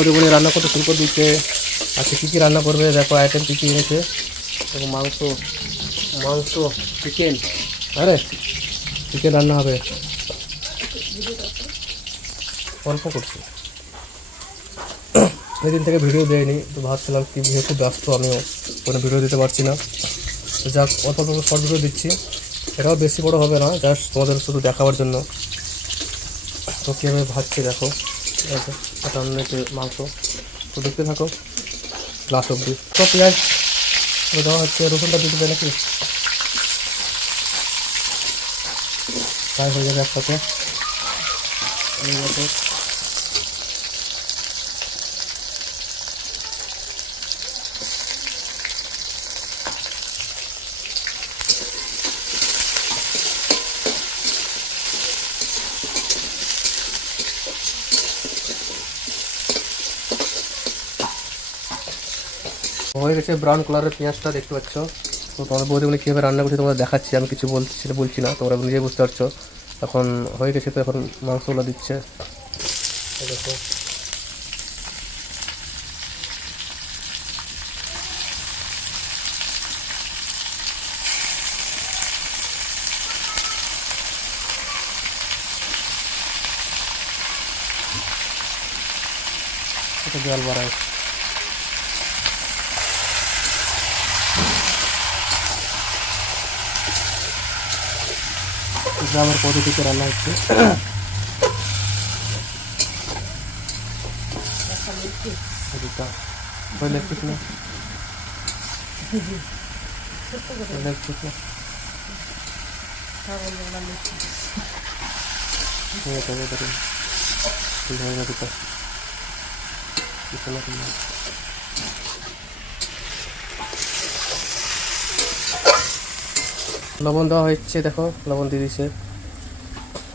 বৌদি বলে রান্না করতে শুরু করে দিচ্ছে। আজকে কী কী রান্না করবে দেখো, আইটেম কী কী এনেছে। দেখো মাংস চিকেন, আরে চিকেন রান্না হবে, অল্প করছি। সেদিন থেকে ভিডিও দেয়নি, তো ভাবছিলাম কি যেহেতু ব্যস্ত আমিও কোনো ভিডিও দিতে পারছি না, তো যাক অল্প অল্প শর্ট ভিডিও দিচ্ছি। এটাও বেশি বড় হবে না, জাস্ট তোমাদের শুধু দেখাবার জন্য। তো কীভাবে ভাজছি দেখো, এটা অনেক মাংস, তো দেখতে থাকো লাস্ট অব্দি। তো পেঁয়াজ দেওয়া হচ্ছে, রসুনটা দিয়ে দেবে নাকি, তাই হয়ে যাবে একসাথে। হয়ে গেছে ব্রাউন কালারের পেঁয়াজটা, দেখতে পাচ্ছ। তো তোমাদের বৌদিগুলো কীভাবে রান্না করছি তোমরা দেখাচ্ছি, আমি কিছু বলছি না, তোমরা নিজেই বুঝতে পারছো। এখন হয়ে গেছে, তো এখন মাংসগুলো দিচ্ছে দেখো। এটা জল বাড়ায়, গ্রামের পদ্ধতিতে রান্না হচ্ছে। লবণ দেওয়া হচ্ছে, দেখো লবণ দিয়ে দিচ্ছে।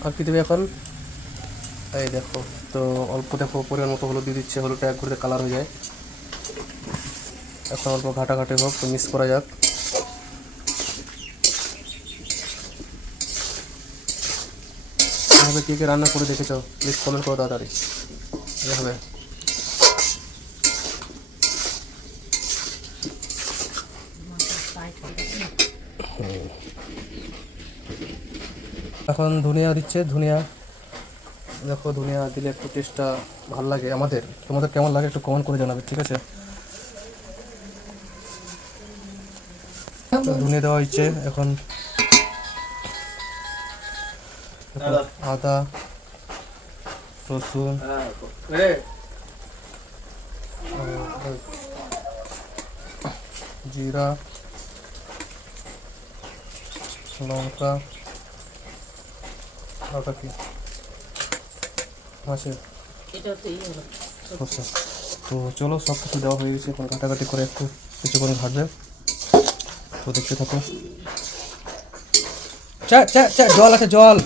আর কি দেবে এখন, এই দেখো, তো অল্প দেখো পরিমাণ মতো হলুদ দিয়ে দিচ্ছে, হলুদটা এক ঘুরে কালার হয়ে যায়। এখন অল্প ঘাটাঘাটি হোক, তো মিক্স করা যাক। এভাবে কে কে রান্না করে দেখেছো প্লিজ কমেন্ট করো তাড়াতাড়ি। এভাবে এখন ধনিয়া দিচ্ছে, ধনিয়া দেখো, ধনিয়া দিলে একটু টেস্টটা ভালো লাগে আমাদের, তোমাদের কেমন লাগে একটু কমেন্ট করে জানাবে, ঠিক আছে। ধনিয়া দেওয়া হচ্ছে, এখন আদা রসুন জিরা লঙ্কা আদা কি আছে, তো চলো সব কিছু দেওয়া হয়ে গেছে, এখন ঘাটাঘাটি করে একটু কিছুক্ষণ ঘাটবে, তো দেখতে থাকো। জল আছে, জল।